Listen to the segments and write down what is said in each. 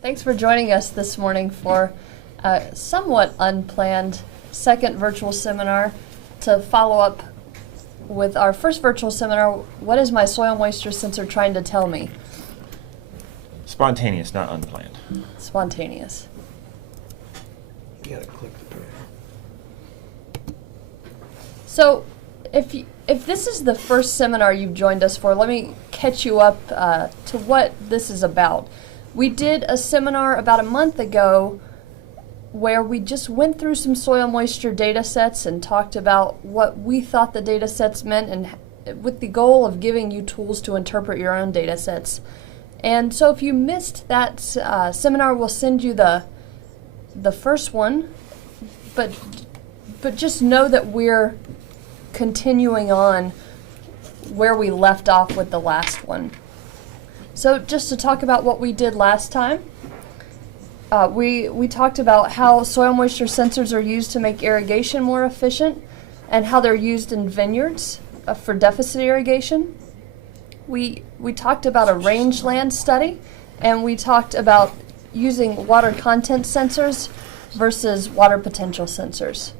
Thanks for joining us this morning for a somewhat unplanned second virtual seminar to follow up with our first virtual seminar, What is my soil moisture sensor trying to tell me? Spontaneous, not unplanned. Spontaneous. You gotta click the button. So if this is the first seminar you've joined us for, let me catch you up to what this is about. We did a seminar about a month ago where we just went through some soil moisture data sets and talked about what we thought the data sets meant, and with the goal of giving you tools to interpret your own data sets. And so if you missed that seminar, we'll send you the first one, but just know that we're continuing on where we left off with the last one. So just to talk about what we did last time, we talked about how soil moisture sensors are used to make irrigation more efficient and how they're used in vineyards for deficit irrigation. We talked about a rangeland study, and we talked about using water content sensors versus water potential sensors.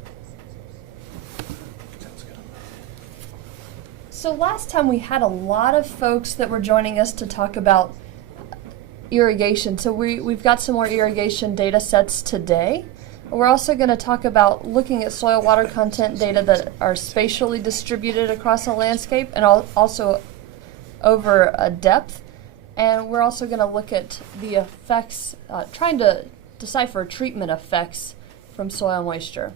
So last time we had a lot of folks that were joining us to talk about irrigation. So we've got some more irrigation data sets today. We're also going to talk about looking at soil water content data that are spatially distributed across a landscape and also over a depth. And we're also going to look at the effects, trying to decipher treatment effects from soil moisture.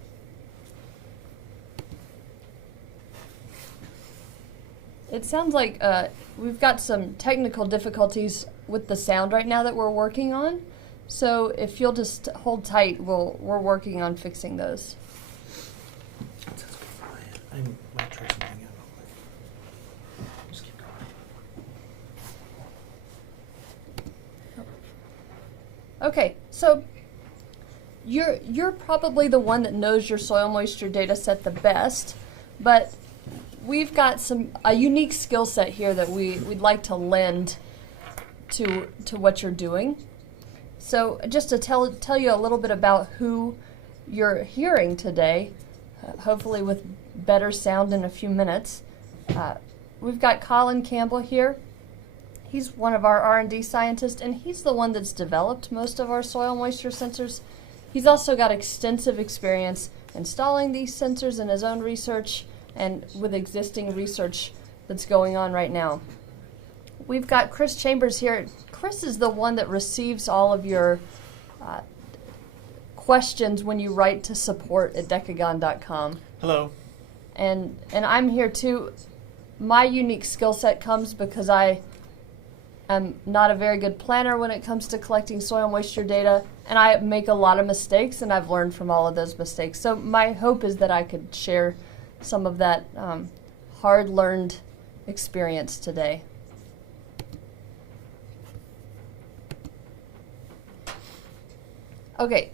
It sounds like we've got some technical difficulties with the sound right now that we're working on. So if you'll just hold tight, we're working on fixing those. I might try something out. Just keep going. Okay, so you're probably the one that knows your soil moisture data set the best, but we've got a unique skill set here that we'd like to lend to what you're doing. So just to tell you a little bit about who you're hearing today, hopefully with better sound in a few minutes. We've got Colin Campbell here. He's one of our R&D scientists, and he's the one that's developed most of our soil moisture sensors. He's also got extensive experience installing these sensors in his own research and with existing research that's going on right now. We've got Chris Chambers here. Chris is the one that receives all of your questions when you write to support@decagon.com. Hello. And I'm here too. My unique skill set comes because I am not a very good planner when it comes to collecting soil moisture data, and I make a lot of mistakes, and I've learned from all of those mistakes. So my hope is that I could share some of that hard-learned experience today. Okay,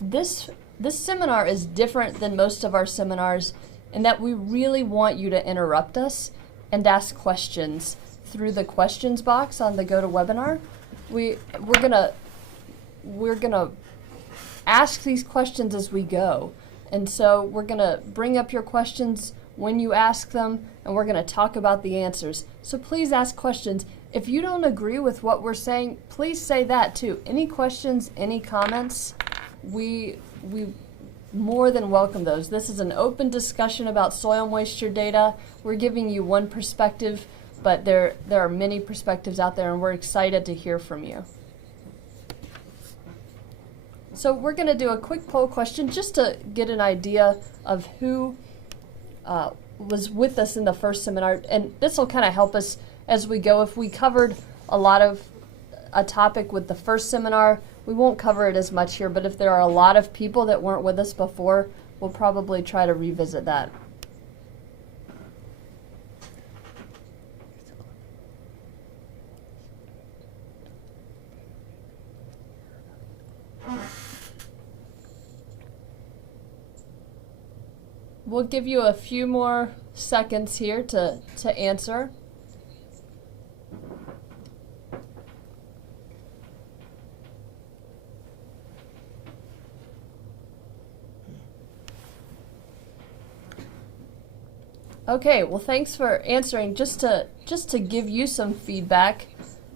this seminar is different than most of our seminars in that we really want you to interrupt us and ask questions through the questions box on the GoToWebinar. We're gonna ask these questions as we go. And so we're going to bring up your questions when you ask them, and we're going to talk about the answers. So please ask questions. If you don't agree with what we're saying, please say that too. Any questions, any comments, we more than welcome those. This is an open discussion about soil moisture data. We're giving you one perspective, but there are many perspectives out there, and we're excited to hear from you. So we're going to do a quick poll question just to get an idea of who was with us in the first seminar. And this will kind of help us as we go. If we covered a lot of a topic with the first seminar, we won't cover it as much here. But if there are a lot of people that weren't with us before, we'll probably try to revisit that. We'll give you a few more seconds here to answer. Okay, well, thanks for answering. Just to give you some feedback,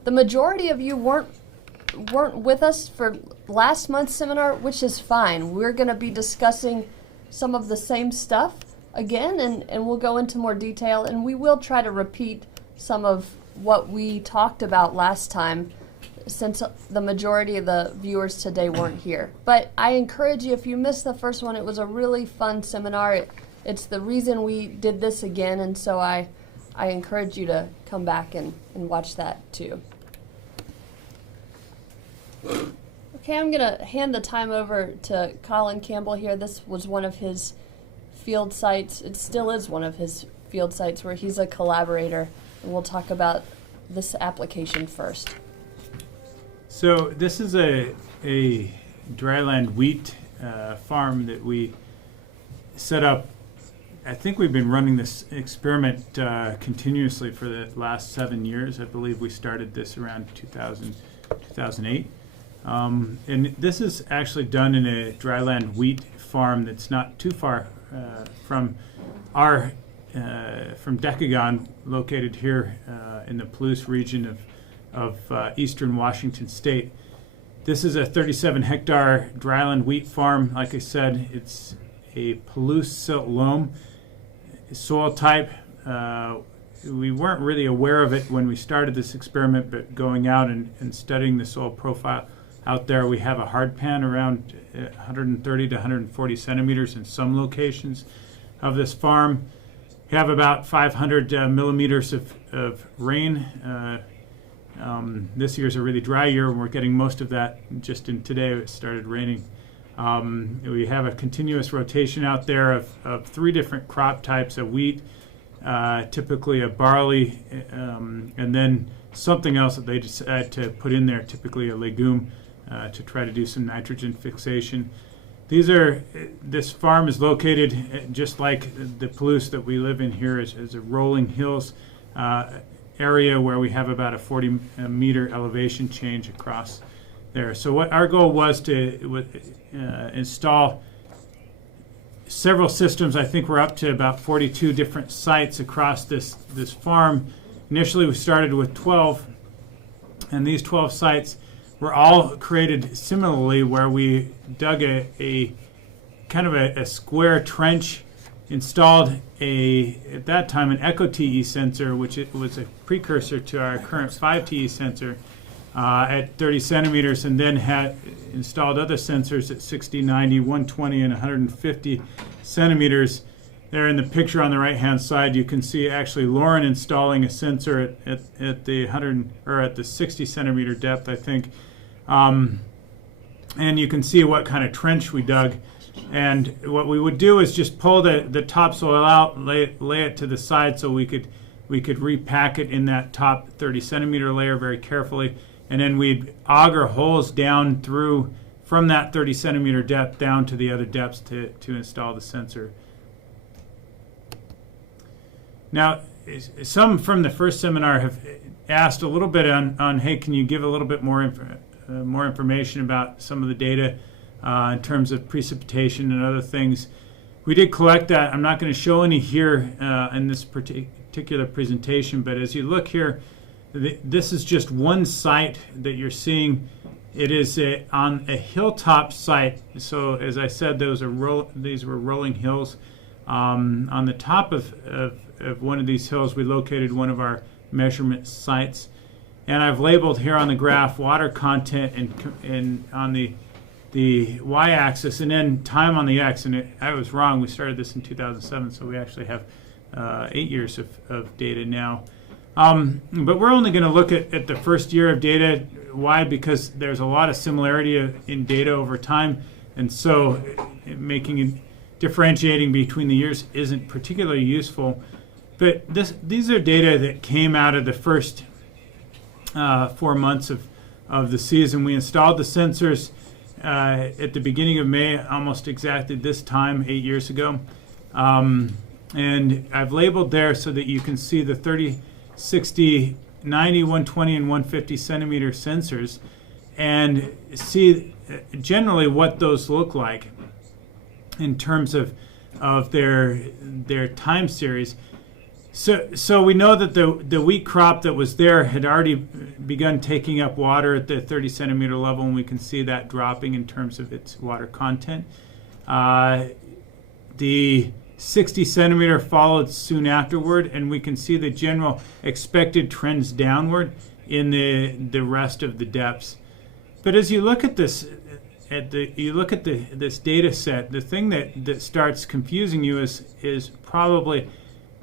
the majority of you weren't with us for last month's seminar, which is fine. We're going to be discussing some of the same stuff again, and we'll go into more detail, and we will try to repeat some of what we talked about last time, since the majority of the viewers today weren't here. But I encourage you, if you missed the first one, it was a really fun seminar. It's the reason we did this again, and so I encourage you to come back and watch that too. Okay, I'm going to hand the time over to Colin Campbell here. This was one of his field sites. It still is one of his field sites where he's a collaborator, and we'll talk about this application first. So this is a dryland wheat farm that we set up. I think we've been running this experiment continuously for the last 7 years. I believe we started this around 2008. And this is actually done in a dryland wheat farm that's not too far from Decagon, located here in the Palouse region of eastern Washington state. This is a 37-hectare dryland wheat farm. Like I said, it's a Palouse silt loam soil type. We weren't really aware of it when we started this experiment, but going out and studying the soil profile out there, we have a hardpan around 130 to 140 centimeters in some locations of this farm. We have about 500 millimeters of rain. This year's a really dry year, and we're getting most of that just in today. It started raining. We have a continuous rotation out there of 3 different crop types of wheat, typically a barley, and then something else that they decide to put in there, typically a legume, to try to do some nitrogen fixation. This farm is located just like the Palouse that we live in here, is a rolling hills area where we have about a 40-meter elevation change across there. So what our goal was to install several systems. I think we're up to about 42 different sites across this farm. Initially we started with 12, and these 12 sites were all created similarly, where we dug a kind of a square trench, installed at that time an Eco-TE sensor, which was a precursor to our current 5TE sensor, at 30 centimeters, and then had installed other sensors at 60, 90, 120, and 150 centimeters. There in the picture on the right-hand side, you can see actually Lauren installing a sensor at the 60 centimeter depth, I think. And you can see what kind of trench we dug. And what we would do is just pull the topsoil out, lay it to the side, so we could repack it in that top 30 centimeter layer very carefully, and then we'd auger holes down through from that 30 centimeter depth down to the other depths to install the sensor. Now, some from the first seminar have asked a little bit on hey, can you give a little bit more information about some of the data in terms of precipitation and other things. We did collect that. I'm not going to show any here in this particular presentation, but as you look here, this is just one site that you're seeing. It is on a hilltop site. So as I said, these were rolling hills. On the top of one of these hills, we located one of our measurement sites. And I've labeled here on the graph water content and on the y-axis, and then time on the x. And I was wrong. We started this in 2007, so we actually have 8 years of data now. But we're only going to look at the first year of data. Why? Because there's a lot of similarity in data over time, and so differentiating between the years isn't particularly useful. But these are data that came out of the first 4 months of the season. We installed the sensors at the beginning of May, almost exactly this time 8 years ago. And I've labeled there so that you can see the 30, 60, 90, 120, and 150 centimeter sensors and see generally what those look like in terms of their time series. So we know that the wheat crop that was there had already begun taking up water at the 30 centimeter level, and we can see that dropping in terms of its water content. The 60 centimeter followed soon afterward, and we can see the general expected trends downward in the rest of the depths. But as you look at this, this data set, the thing that starts confusing you is probably,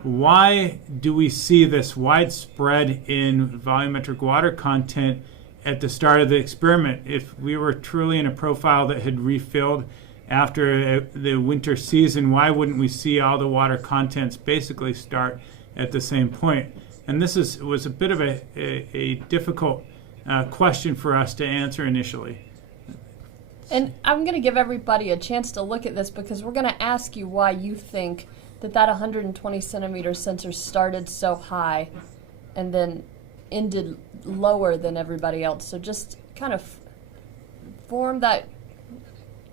why do we see this widespread in volumetric water content at the start of the experiment? If we were truly in a profile that had refilled after the winter season, why wouldn't we see all the water contents basically start at the same point? And this was a bit of a difficult question for us to answer initially. And I'm going to give everybody a chance to look at this, because we're going to ask you why you think that 120 centimeter sensor started so high and then ended lower than everybody else. So just kind of form that,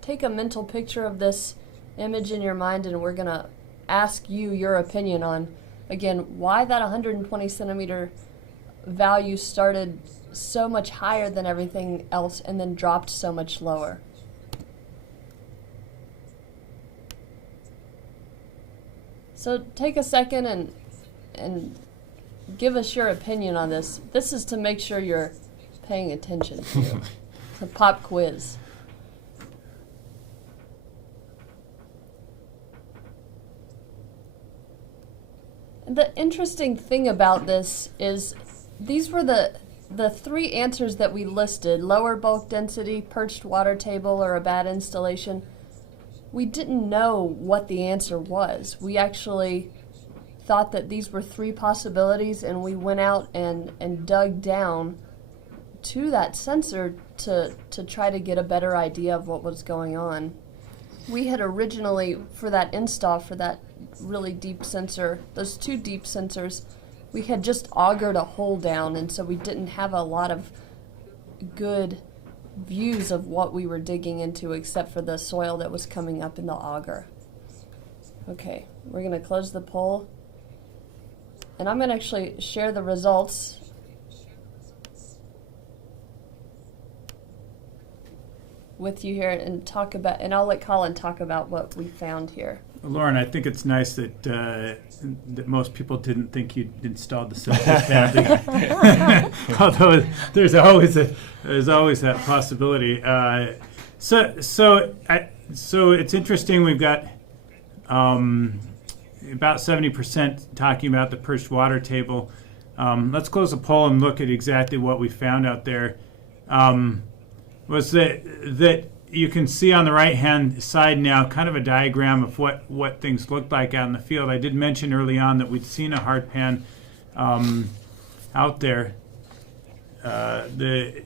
take a mental picture of this image in your mind, and we're going to ask you your opinion on, again, why that 120 centimeter value started so much higher than everything else and then dropped so much lower. So take a second and give us your opinion on this. This is to make sure you're paying attention to. It's a pop quiz. And the interesting thing about this is these were the three answers that we listed: lower bulk density, perched water table, or a bad installation. We didn't know what the answer was. We actually thought that these were three possibilities, and we went out and dug down to that sensor to try to get a better idea of what was going on. We had originally, for that install, for that really deep sensor, those two deep sensors, we had just augured a hole down, and so we didn't have a lot of good views of what we were digging into except for the soil that was coming up in the auger. Okay, we're going to close the poll, and I'm going to actually share the results. With you here and talk about, and I'll let Colin talk about what we found here. Lauren, I think it's nice that that most people didn't think you'd installed the sensors badly. Although there's always that possibility. So it's interesting. We've got about 70% talking about the perched water table. Let's close the poll and look at exactly what we found out there. Was that you can see on the right-hand side now kind of a diagram of what things looked like out in the field. I did mention early on that we'd seen a hardpan out there. And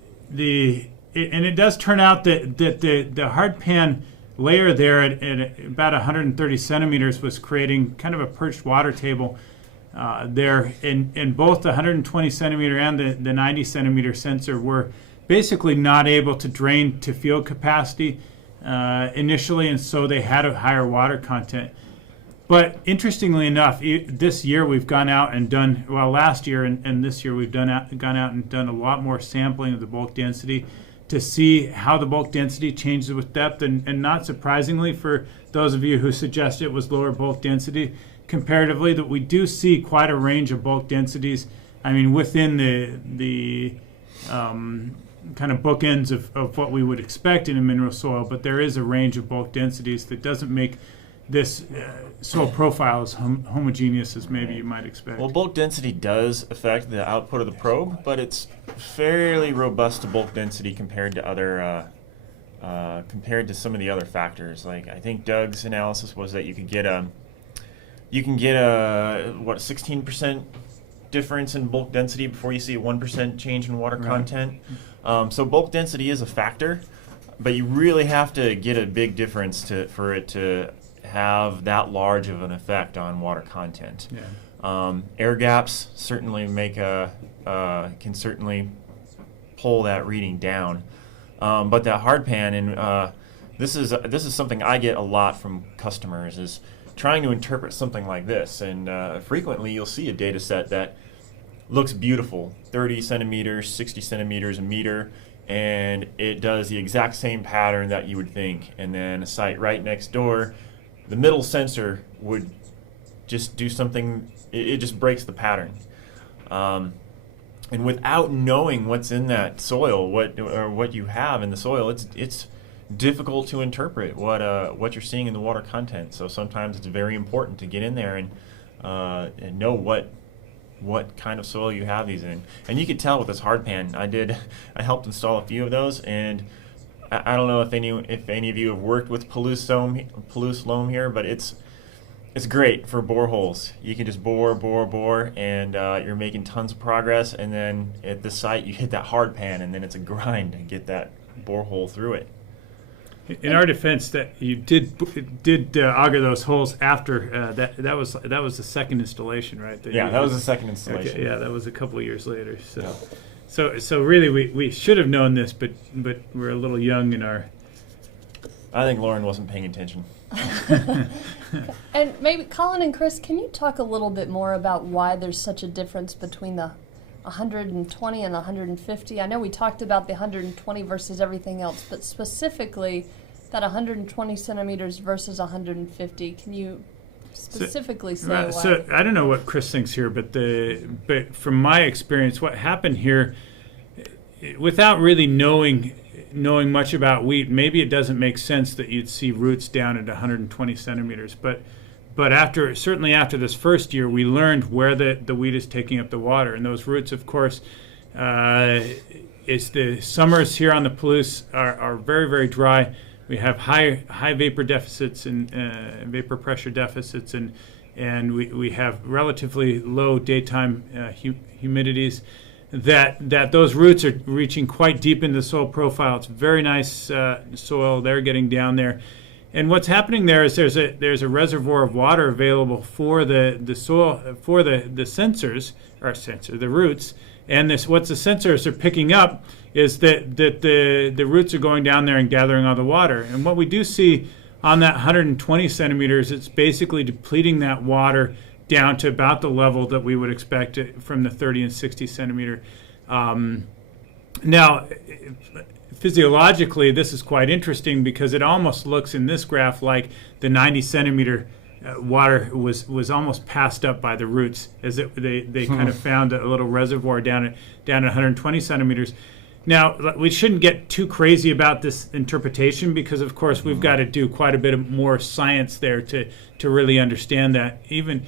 it does turn out that the hardpan layer there at about 130 centimeters was creating kind of a perched water table there. And both the 120 centimeter and the 90 centimeter sensor were basically not able to drain to field capacity initially, and so they had a higher water content. But interestingly enough, this year we've gone out and done, well, last year and this year we've gone out and done a lot more sampling of the bulk density to see how the bulk density changes with depth. And not surprisingly, for those of you who suggest it was lower bulk density, comparatively, that we do see quite a range of bulk densities. I mean, within the kind of bookends of what we would expect in a mineral soil, but there is a range of bulk densities that doesn't make this soil profile as homogeneous as maybe you might expect. Well, bulk density does affect the output of the probe, but it's fairly robust to bulk density compared to other compared to some of the other factors. Like, I think Doug's analysis was that you can get a 16% difference in bulk density before you see a 1% change in water content. So bulk density is a factor, but you really have to get a big difference for it to have that large of an effect on water content. Yeah. Air gaps certainly can certainly pull that reading down, but that hardpan, and this is something I get a lot from customers, is trying to interpret something like this. And frequently you'll see a data set that looks beautiful, 30 centimeters, 60 centimeters, a meter, and it does the exact same pattern that you would think. And then a site right next door, the middle sensor would just do something, it just breaks the pattern. And without knowing what's in that soil, what you have in the soil, it's difficult to interpret what you're seeing in the water content. So sometimes it's very important to get in there and know what kind of soil you have these in. And you could tell with this hardpan. I helped install a few of those, and I don't know if any of you have worked with Palouse loam here, but it's great for boreholes. You can just bore, and you're making tons of progress. And then at the site, you hit that hardpan, and then it's a grind to get that borehole through it. In our defense, that you did auger those holes after that was the second installation, right? That was the second installation. Okay, yeah, that was a couple of years later. So really, we should have known this, but we're a little young in our. I think Lauren wasn't paying attention. And maybe Colin and Chris, can you talk a little bit more about why there's such a difference between the 120 and the 150? I know we talked about the 120 versus everything else, but specifically that 120 centimeters versus 150. Can you specifically say why? So I don't know what Chris thinks here, but from my experience, what happened here, without really knowing much about wheat, maybe it doesn't make sense that you'd see roots down at 120 centimeters. But certainly after this first year, we learned where the wheat is taking up the water, and those roots, of course, it's the summers here on the Palouse are very, very dry. We have high vapor deficits and vapor pressure deficits, and we have relatively low daytime humidities. That those roots are reaching quite deep into the soil profile. It's very nice soil. They're getting down there, and what's happening there is there's a reservoir of water available for the soil, for the roots, and what the sensors are picking up is that the roots are going down there and gathering all the water. And what we do see on that 120 centimeters, it's basically depleting that water down to about the level that we would expect from the 30 and 60 centimeter. Now, physiologically, this is quite interesting because it almost looks in this graph like the 90 centimeter water was almost passed up by the roots, as they kind of found a little reservoir down at 120 centimeters. Now, we shouldn't get too crazy about this interpretation because, of course, we've got to do quite a bit of more science there to really understand that. Even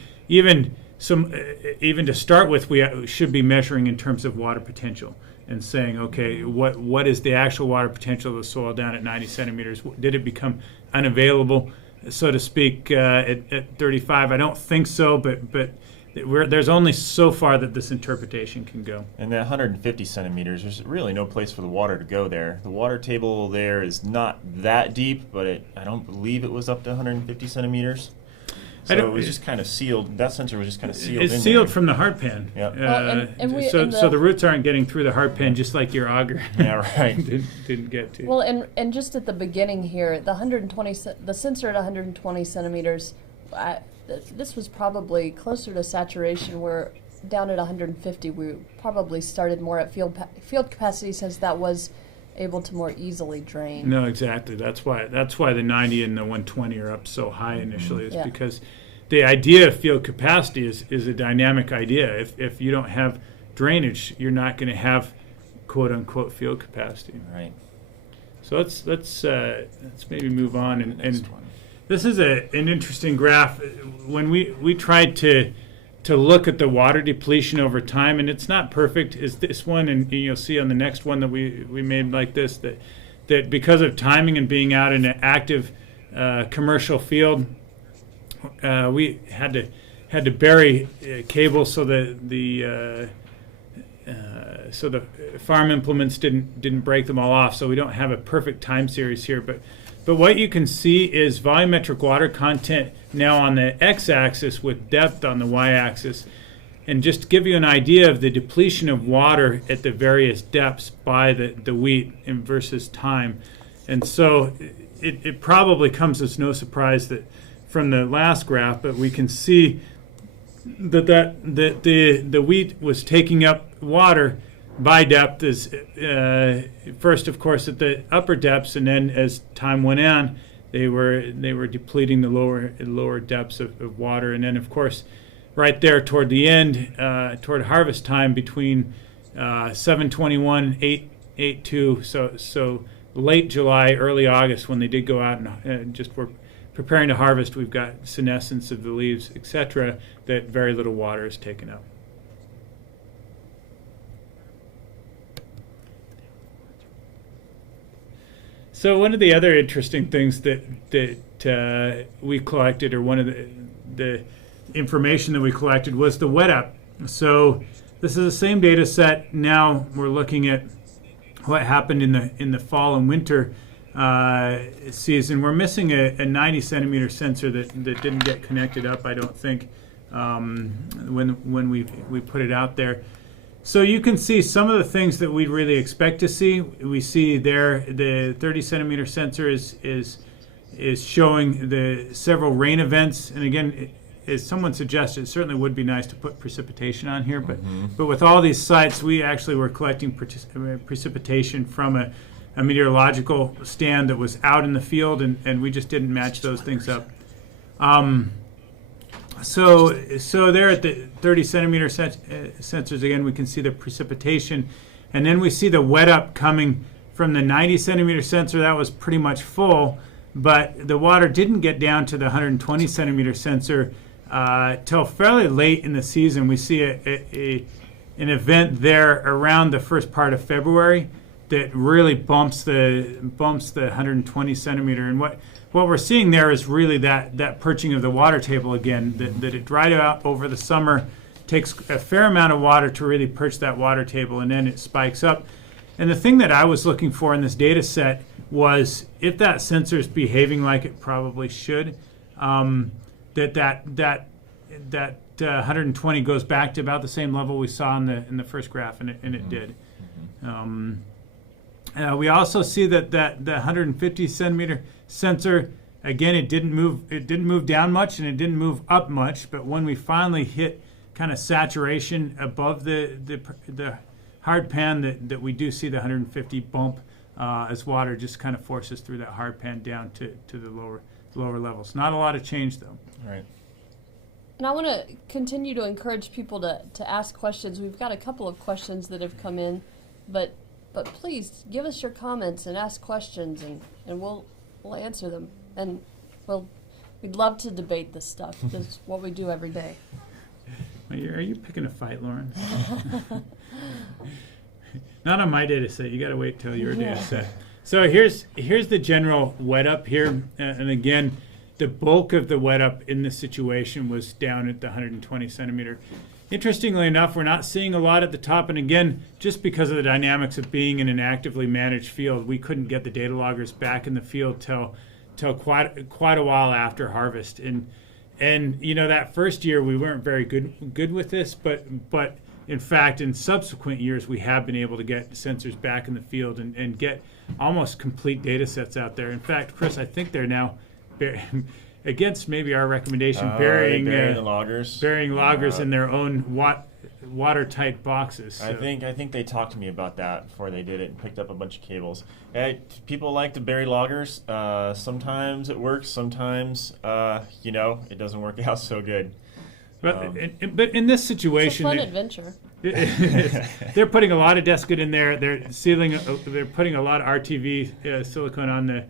to start with, we should be measuring in terms of water potential and saying, okay, what is the actual water potential of the soil down at 90 centimeters? Did it become unavailable, so to speak, at 35? I don't think so, but there's only so far that this interpretation can go. And that 150 centimeters, there's really no place for the water to go there. The water table there is not that deep, but I don't believe it was up to 150 centimeters. So it was just kind of sealed. That sensor was just kind of sealed. It's sealed from the hardpan. Yeah. So the roots aren't getting through the hardpan, just like your auger. Yeah, right. didn't get to. Well, and just at the beginning here, the sensor at 120 centimeters, this was probably closer to saturation. Where down at 150, we probably started more at field capacity, since that was able to more easily drain. No, exactly. That's why the 90 and the 120 are up so high initially. Is because the idea of field capacity is a dynamic idea. If you don't have drainage, you're not going to have quote unquote field capacity. Right. So let's maybe move on and this is an interesting graph. When we tried to look at the water depletion over time, and it's not perfect, is this one, and you'll see on the next one that we made like this, that because of timing and being out in an active commercial field, we had to bury cables so the farm implements didn't break them all off. So we don't have a perfect time series here, but what you can see is volumetric water content now on the x-axis with depth on the y-axis. And just to give you an idea of the depletion of water at the various depths by the wheat versus time. And so it probably comes as no surprise that from the last graph, but we can see that the wheat was taking up water by depth is first, of course, at the upper depths, and then as time went on, they were depleting the lower depths of water, and then of course, right there toward the end, toward harvest time between 7/21, 8/2, so late July, early August, when they did go out and just were preparing to harvest, we've got senescence of the leaves, etc., that very little water is taken up. So one of the other interesting things that we collected, or one of the information that we collected, was the wet up. So this is the same data set. Now we're looking at what happened in the fall and winter season. We're missing a 90 centimeter sensor that didn't get connected up, I don't think, when we put it out there. So you can see some of the things that we'd really expect to see. We see there the 30 centimeter sensor is showing the several rain events, and again, as someone suggested, it certainly would be nice to put precipitation on here, but with all these sites, we actually were collecting precipitation from a meteorological stand that was out in the field, and we just didn't match those things up. So there at the 30 centimeter sensors, again, we can see the precipitation, and then we see the wet up coming from the 90 centimeter sensor. That was pretty much full, but the water didn't get down to the 120 centimeter sensor till fairly late in the season. We see an event there around the first part of February that really bumps the 120 centimeter, and what we're seeing there is really that perching of the water table again, that it dried out over the summer, takes a fair amount of water to really perch that water table, and then it spikes up. And the thing that I was looking for in this data set was if that sensor is behaving like it probably should, that 120 goes back to about the same level we saw in the first graph, and it did. We also see that the 150 centimeter sensor, again, it didn't move down much and it didn't move up much, but when we finally hit kind of saturation above the hard pan, that we do see the 150 bump as water just kind of forces through that hard pan down to the lower levels. Not a lot of change though. Right. And I want to continue to encourage people to ask questions. We've got a couple of questions that have come in, but please give us your comments and ask questions, and we'll answer them. And we'd love to debate this stuff. That's what we do every day. Are you picking a fight, Lauren? Not on my data set. You got to wait till your data set. So here's the general wet up here, and again, the bulk of the wet up in this situation was down at the 120 centimeter. Interestingly enough, we're not seeing a lot at the top, and again, just because of the dynamics of being in an actively managed field, we couldn't get the data loggers back in the field till quite a while after harvest. And you know, that first year we weren't very good with this, but in fact, in subsequent years, we have been able to get sensors back in the field and get almost complete data sets out there. In fact, Chris, I think they're now against maybe our recommendation, burying the loggers, in their own watertight boxes. So. I think they talked to me about that before they did it and picked up a bunch of cables. People like to bury loggers. Sometimes it works. Sometimes it doesnting work out so good. But in this situation, it's a fun adventure. They're putting a lot of Descott in there. They're putting a lot of RTV silicone on the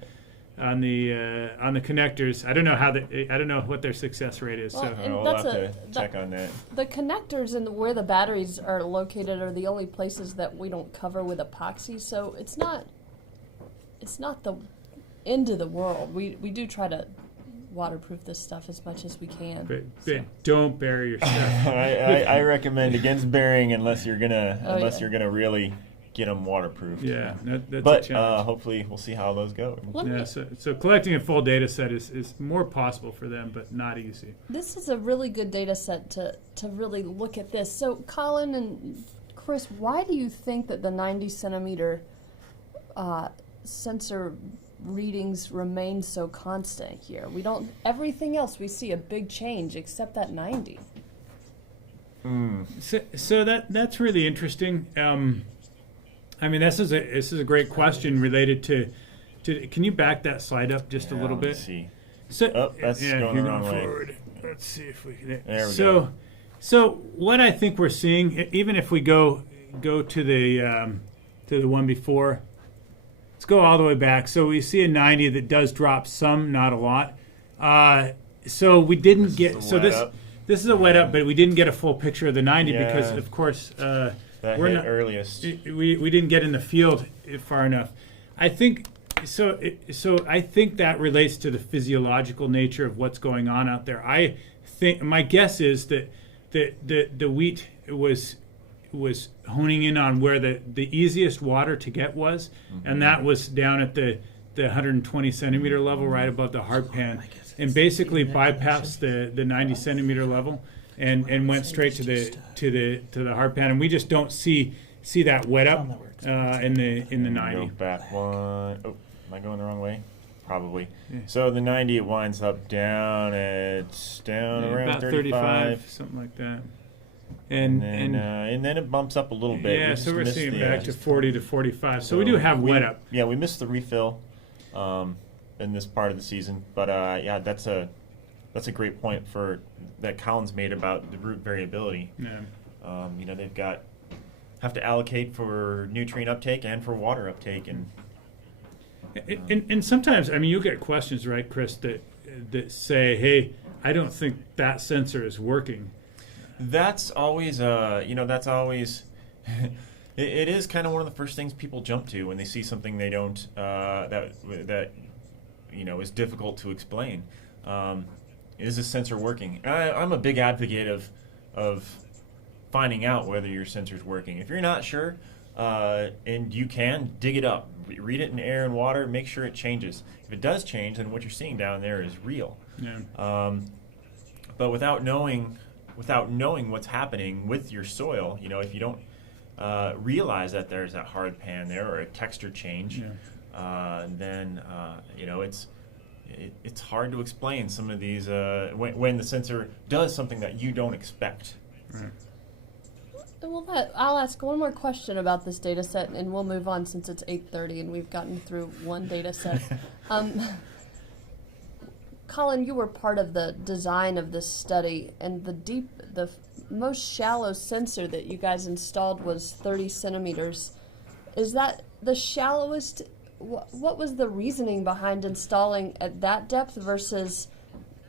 connectors. I don't know what their success rate is. Well, so we'll have to check on that. The connectors and where the batteries are located are the only places that we don't cover with epoxy. So it's not the end of the world. We do try to waterproof this stuff as much as we can. But don't bury your stuff. I recommend against burying unless you're gonna really get them waterproof. Yeah, that's but a challenge. hopefully we'll see how those go. Yeah, so collecting a full data set is more possible for them, but not easy. This is a really good data set to really look at this. So Colin and Chris, why do you think that the 90 centimeter sensor readings remain so constant here? We don't, everything else we see a big change except that 90. So that's really interesting. I mean, this is a great question related to. Can you back that slide up just a little bit? Let's see. So, That's going the wrong way. forward. Let's see if we can. There we so, go. So what I think we're seeing, even if we go to the one before, let's go all the way back. So we see a 90 that does drop some, not a lot. So we didn't get This is a wet up, but we didn't get a full picture of the 90 because, Yeah. of course, That we're hit not earliest. we didn't get in the field far enough. I think so. I think that relates to the physiological nature of what's going on out there. I think my guess is that the wheat was honing in on where the easiest water to get was, and that was down at the 120 centimeter level, right above the hardpan, and basically bypassed the 90 centimeter level and went straight to the hardpan, and we just don't see that wet up in the 90. Go back one. Oh, am I going the wrong way? Probably. Yeah. So the 90, it winds up down around about 35, something like that. and then it bumps up a little bit. Yeah, We so just we're missed seeing the, back to 40 to 45. So we do have wet up. Yeah, we missed the refill in this part of the season, but yeah, that's a great point that Colin's made about the root variability. Yeah. They've have to allocate for nutrient uptake and for water uptake, And sometimes, I mean, you get questions, right, Chris, that say, "Hey, I don't think that sensor is working." That's always it is kind of one of the first things people jump to when they see something they don't that is difficult to explain. Is this sensor working? I'm a big advocate of finding out whether your sensor's working. If you're not sure, and you can, dig it up, read it in air and water, make sure it changes. If it does change, then what you're seeing down there is real. Yeah. But without knowing what's happening with your soil, if you don't realize that there's that hard pan there or a texture change, then it's hard to explain some of these when the sensor does something that you don't expect. Right. Well, I'll ask one more question about this data set, and we'll move on since it's 8:30 and we've gotten through one data set. Colin, you were part of the design of this study, and the most shallow sensor that you guys installed was 30 centimeters. Is that the shallowest? What was the reasoning behind installing at that depth versus,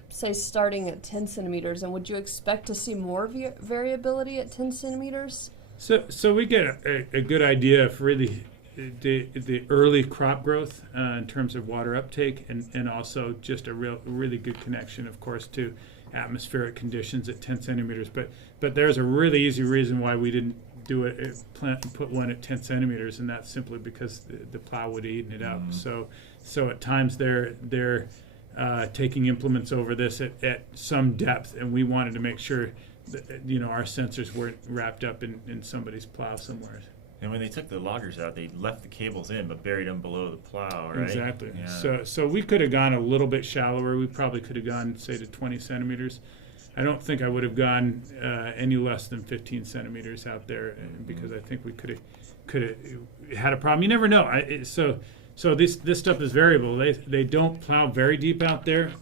say, starting at 10 centimeters? And would you expect to see more variability at 10 centimeters? So we get a good idea of really the early crop growth in terms of water uptake, and also just a really good connection, of course, to atmospheric conditions at 10 centimeters. But there's a really easy reason why we didn't do it, put one at 10 centimeters, and that's simply because the plow would have eaten it up. So at times they're taking implements over this at some depth, and we wanted to make sure that our sensors weren't wrapped up in somebody's plow somewhere. And when they took the loggers out, they left the cables in but buried them below the plow, right? Exactly. Yeah. So we could have gone a little bit shallower. We probably could have gone, say, to 20 centimeters. I don't think I would have gone any less than 15 centimeters out there, because I think we could have had a problem. You never know. So this stuff is variable. They don't plow very deep out there.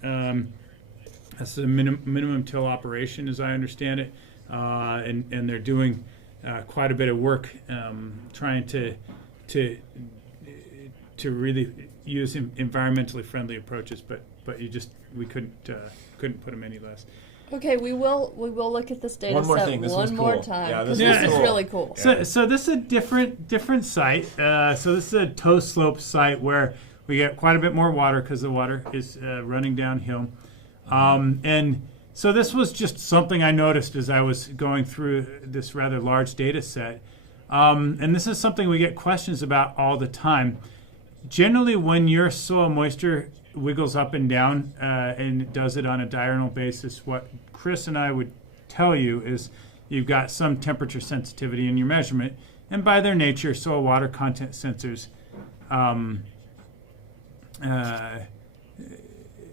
That's the minimum till operation, as I understand it, and they're doing quite a bit of work trying to really use environmentally friendly approaches. But we couldn't put them any less. Okay, we will look at this data One more set thing, this one one's more cool. time, Yeah, because this this is is cool. really cool. Yeah. So this is a different site. So this is a toe slope site where we get quite a bit more water because the water is running downhill. And so this was just something I noticed as I was going through this rather large data set. And this is something we get questions about all the time. Generally, when your soil moisture wiggles up and down and it does it on a diurnal basis, what Chris and I would tell you is you've got some temperature sensitivity in your measurement, and by their nature, soil water content sensors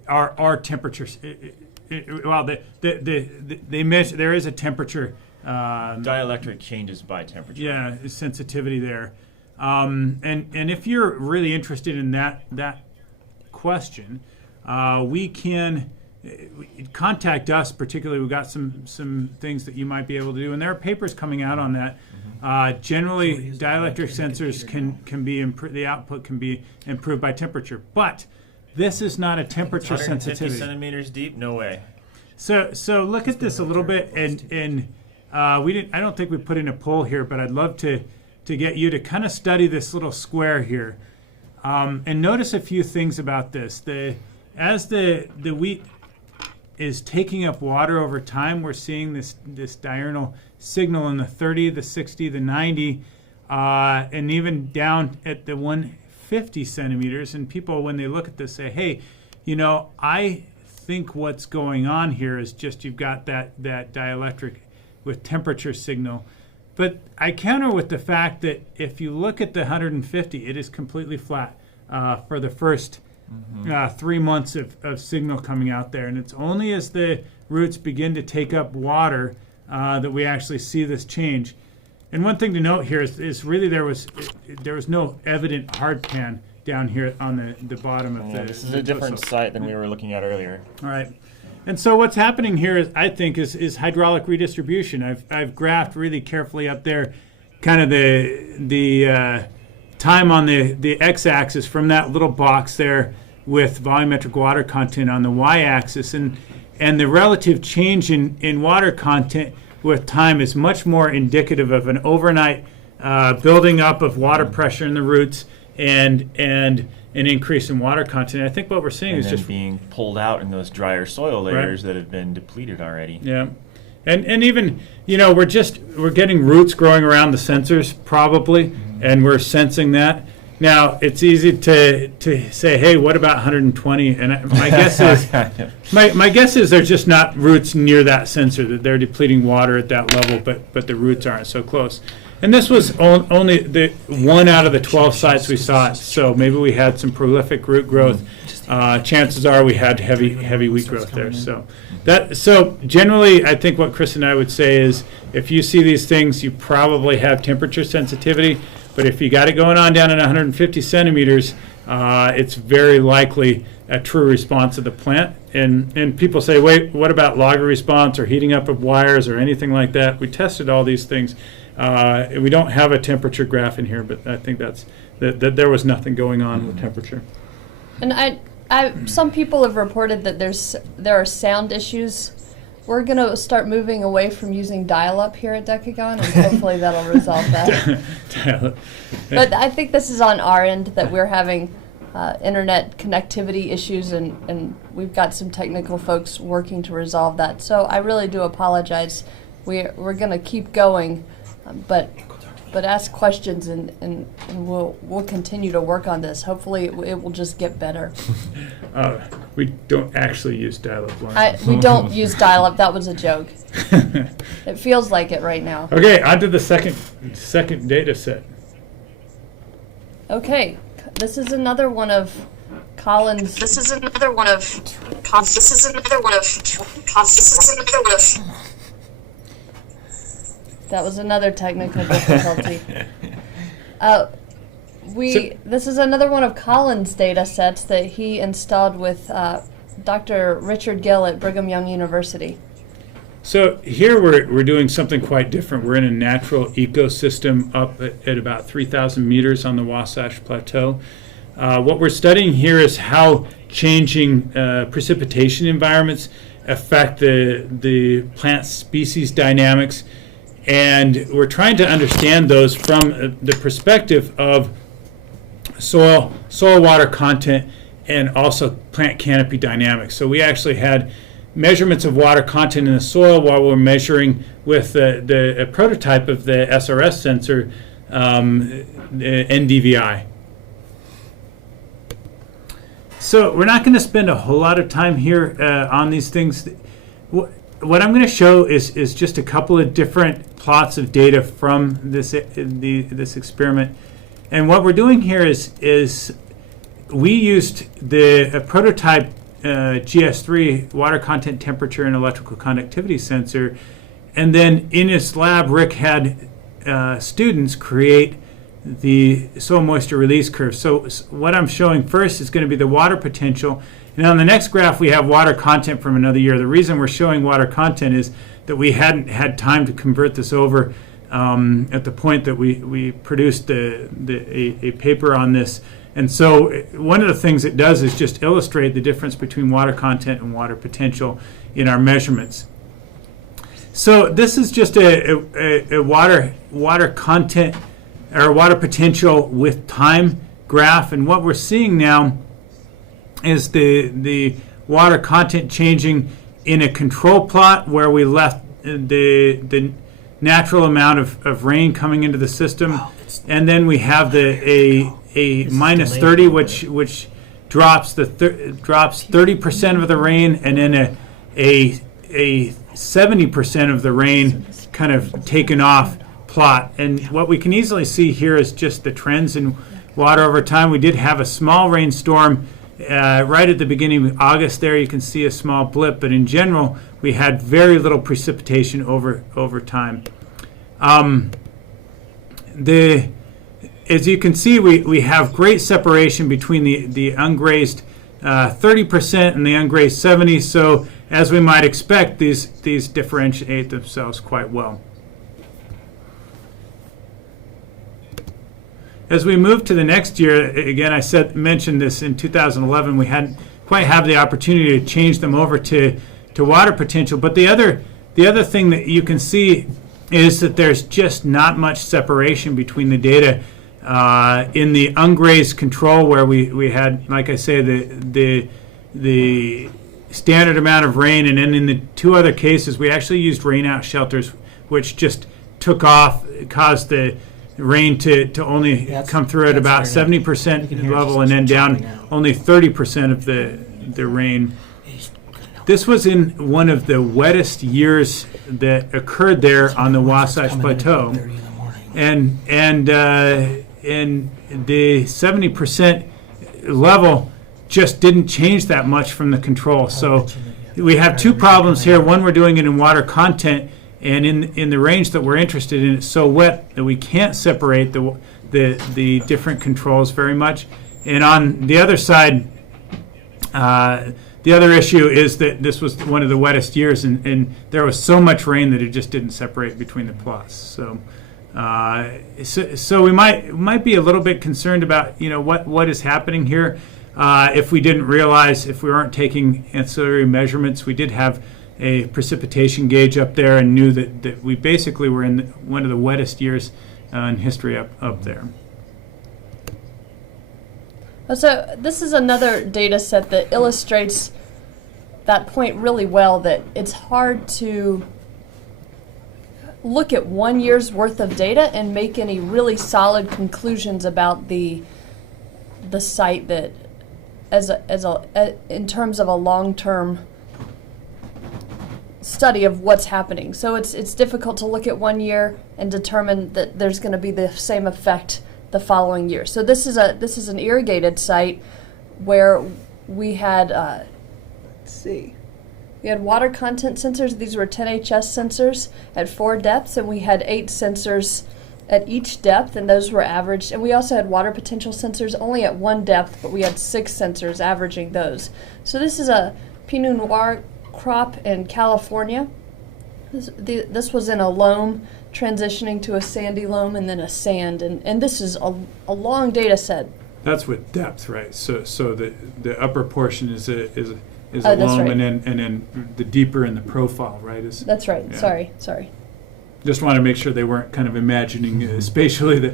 are temperatures. Well, they measure. There is a temperature. Dielectric changes by temperature. Yeah, sensitivity there. And if you're really interested in that question, we can contact us. Particularly, we've got some things that you might be able to do, and there are papers coming out on that. Generally, dielectric sensors can be improved. The output can be improved by temperature, but this is not a temperature 150 sensitivity. centimeters deep? No way. So look at this a little bit, and we didn't. I don't think we put in a poll here, but I'd love to get you to kind of study this little square here, and notice a few things about this. As the wheat is taking up water over time, we're seeing this diurnal signal in the 30, the 60, the 90, and even down at the 150 centimeters. And people, when they look at this, say, hey, I think what's going on here is just you've got that dielectric with temperature signal. But I counter with the fact that if you look at the 150, it is completely flat for the first 3 months of signal coming out there. And it's only as the roots begin to take up water that we actually see this change. And one thing to note here is really there was no evident hardpan down here on the bottom of the. This is a different site than we were looking at earlier. All right. And so what's happening here is, I think, is hydraulic redistribution. I've graphed really carefully up there kind of the time on the x-axis from that little box there with volumetric water content on the y-axis. And the relative change in water content with time is much more indicative of an overnight building up of water pressure in the roots and an increase in water content. I think what we're seeing and is then just being pulled out in those drier soil layers Right. that have been depleted already. Yeah, and even we're getting roots growing around the sensors probably, and we're sensing that. Now it's easy to say, hey, what about 120? And my guess is my guess is there's just not roots near that sensor, that they're depleting water at that level, but the roots aren't so close. And this was only the 1 out of the 12 sites we saw it, so maybe we had some prolific root growth. Chances are we had heavy wheat growth there. So generally, I think what Chris and I would say is, if you see these things, you probably have temperature sensitivity. But if you got it going on down at 150 centimeters, it's very likely a true response of the plant. And people say, wait, what about logger response or heating up of wires or anything like that? We tested all these things. We don't have a temperature graph in here, but I think that there was nothing going on with temperature. And some people have reported that there are sound issues. We're going to start moving away from using dial-up here at Decagon, and hopefully that'll resolve that. Dial-up. But I think this is on our end, that we're having internet connectivity issues, and we've got some technical folks working to resolve that. So I really do apologize. We're going to keep going, but ask questions, and we'll continue to work on this. Hopefully it will just get better. We don't actually use dial-up lines. We don't use dial-up. That was a joke. It feels like it right now. Okay, on to the second data set. Okay, this is another one of Colin's. That was another technical difficulty. This is another one of Colin's data sets that he installed with Dr. Richard Gill at Brigham Young University. So here we're doing something quite different. We're in a natural ecosystem up at about 3,000 meters on the Wasatch Plateau. What we're studying here is how changing precipitation environments affect the plant species dynamics. And we're trying to understand those from the perspective of soil water content and also plant canopy dynamics. So we actually had measurements of water content in the soil while we're measuring with a prototype of the SRS sensor, the NDVI. So we're not going to spend a whole lot of time here on these things. What I'm going to show is just a couple of different plots of data from this experiment, and what we're doing here is we used a prototype GS3 water content, temperature, and electrical conductivity sensor, and then in his lab, Rick had students create the soil moisture release curve. So what I'm showing first is going to be the water potential, and on the next graph we have water content from another year. The reason we're showing water content is that we hadn't had time to convert this over at the point that we produced a paper on this. And so one of the things it does is just illustrate the difference between water content and water potential in our measurements. So this is just a water content or water potential with time graph, and what we're seeing now is the water content changing in a control plot where we left the natural amount of rain coming into the system, and then we have a minus 30, which drops 30% of the rain, and then a 70% of the rain kind of taken off plot. And what we can easily see here is just the trends in water over time. We did have a small rainstorm right at the beginning of August. There you can see a small blip, but in general we had very little precipitation over time. As you can see, we have great separation between the ungrazed 30% and the ungrazed 70%. So as we might expect, these differentiate themselves quite well. As we move to the next year, again, I mentioned this in 2011, we hadn't quite have the opportunity to change them over to water potential. But the other thing that you can see is that there's just not much separation between the data in the ungrazed control, where we had, like I say, the standard amount of rain, and then in the two other cases we actually used rainout shelters, which just took off, caused the rain to only come through at about 70% level, and then down only 30% of the rain. This was in one of the wettest years that occurred there on the Wasatch Plateau, and the 70% level just didn't change that much from the control. So we have two problems here. One, we're doing it in water content, and in the range that we're interested in, it's so wet that we can't separate the different controls very much. And on the other side, the other issue is that this was one of the wettest years, and there was so much rain that it just didn't separate between the plots. So we might be a little bit concerned about what is happening here. If we didn't realize, if we weren't taking ancillary measurements, we did have a precipitation gauge up there and knew that we basically were in one of the wettest years in history up there. So this is another data set that illustrates that point really well, that it's hard to look at 1 year's worth of data and make any really solid conclusions about the site that in terms of a long-term study of what's happening. So it's difficult to look at 1 year and determine that there's going to be the same effect the following year. So this is an irrigated site where we had we had water content sensors. These were 10HS sensors at 4 depths, and we had 8 sensors at each depth, and those were averaged. And we also had water potential sensors only at 1 depth, but we had 6 sensors averaging those. So this is a Pinot Noir crop in California. This was in a loam transitioning to a sandy loam and then a sand, and this is a long data set. That's with depth, right? So the upper portion is a Oh, that's loam, right. and then the deeper in the profile, right? That's right. Yeah. Sorry. Just want to make sure they weren't kind of imagining spatially that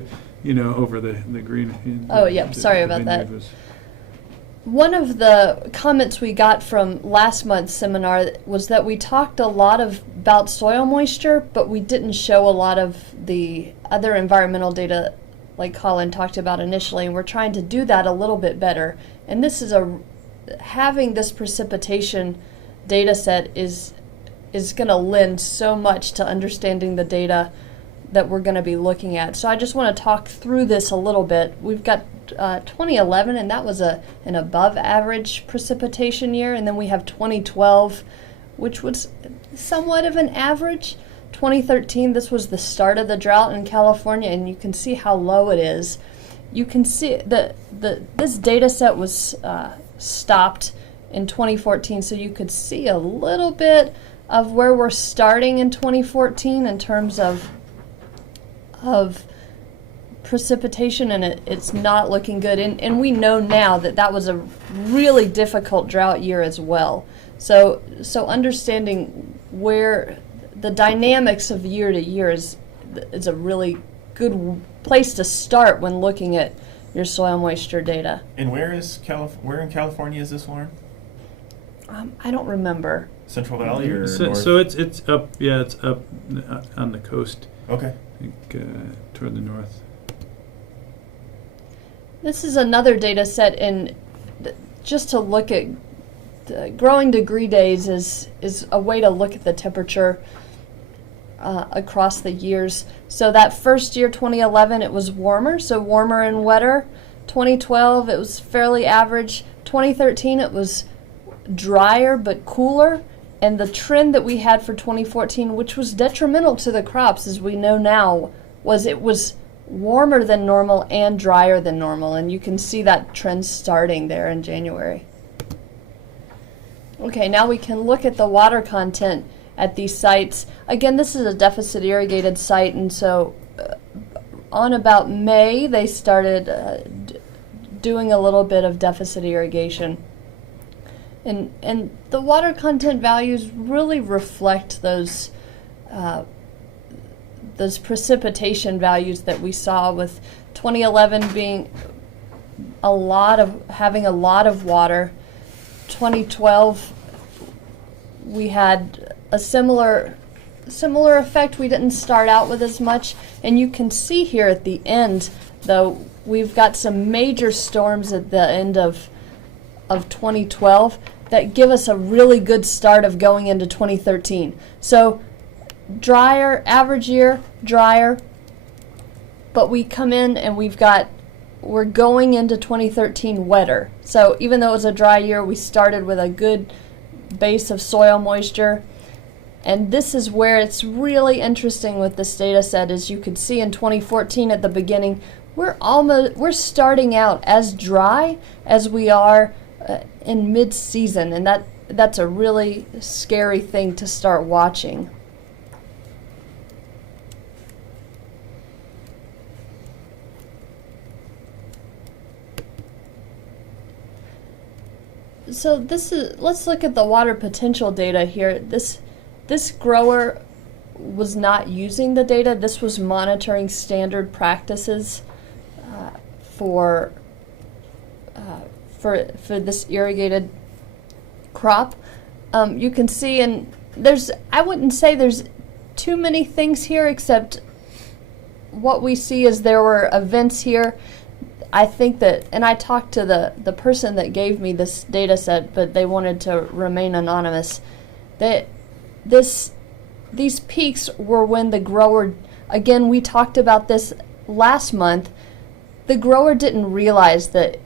over the green. Oh, yeah. Sorry about that. One of the comments we got from last month's seminar was that we talked a lot about soil moisture, but we didn't show a lot of the other environmental data like Colin talked about initially, and we're trying to do that a little bit better. And this is having this precipitation data set is going to lend so much to understanding the data that we're going to be looking at. So I just want to talk through this a little bit. We've got 2011, and that was an above average precipitation year. And then we have 2012, which was somewhat of an average. 2013, this was the start of the drought in California, and you can see how low it is. You can see this data set was stopped in 2014, so you could see a little bit of where we're starting in 2014 in terms of precipitation, and it's not looking good. And we know now that that was a really difficult drought year as well. So understanding where the dynamics of year to year is a really good place to start when looking at your soil moisture data. And where in California is this, Lauren? I don't remember. Central Valley or so, north? so it's up. Yeah, it's up on the coast. Okay. I think toward the north. This is another data set, and just to look at growing degree days is a way to look at the temperature across the years. So that first year, 2011, it was warmer, so warmer and wetter. 2012, it was fairly average. 2013, it was drier but cooler. And the trend that we had for 2014, which was detrimental to the crops, as we know now, was it was warmer than normal and drier than normal. And you can see that trend starting there in January. Okay, now we can look at the water content at these sites. Again, this is a deficit irrigated site, and so on about May, they started doing a little bit of deficit irrigation. And the water content values really reflect those precipitation values that we saw, with 2011 being having a lot of water. 2012 we had a similar effect. We didn't start out with as much, and you can see here at the end, though, we've got some major storms at the end of 2012 that give us a really good start of going into 2013. So drier, average year, drier, but we come in and we're going into 2013 wetter. So even though it was a dry year, we started with a good base of soil moisture. And this is where it's really interesting with this data set. As you could see in 2014 at the beginning, we're starting out as dry as we are in mid-season, and that's a really scary thing to start watching. So let's look at the water potential data here. This grower was not using the data. This was monitoring standard practices for this irrigated crop. You can see, and I wouldn't say there's too many things here, except what we see is there were events here. I think that, and I talked to the person that gave me this data set, but they wanted to remain anonymous, that these peaks were when the grower, again, we talked about this last month, the grower didn't realize that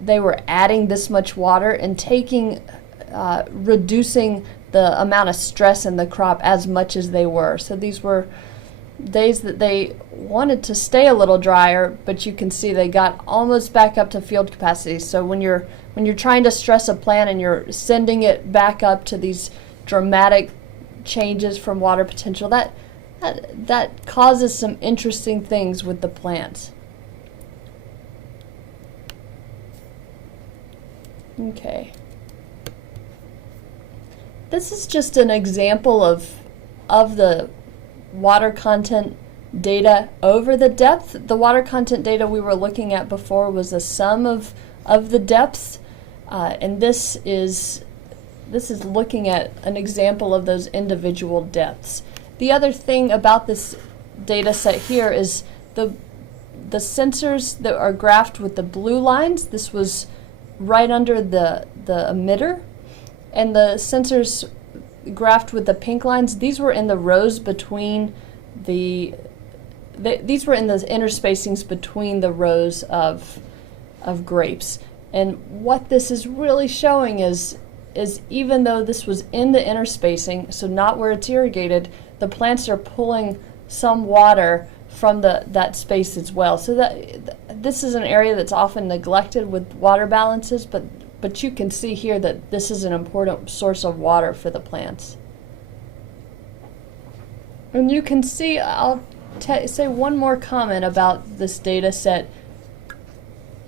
they were adding this much water and reducing the amount of stress in the crop as much as they were. So these were days that they wanted to stay a little drier, but you can see they got almost back up to field capacity. So when you're trying to stress a plant and you're sending it back up to these dramatic changes from water potential, that causes some interesting things with the plants. Okay. This is just an example of the water content data over the depth. The water content data we were looking at before was a sum of the depths, and this is looking at an example of those individual depths. The other thing about this data set here is the sensors that are graphed with the blue lines. This was right under the emitter, and the sensors graphed with the pink lines, these were in the rows between these were in the interspacings between the rows of of grapes. And what this is really showing is even though this was in the interspacing, so not where it's irrigated, the plants are pulling some water from that space as well. So this is an area that's often neglected with water balances, but you can see here that this is an important source of water for the plants. And you can see, I'll say one more comment about this data set.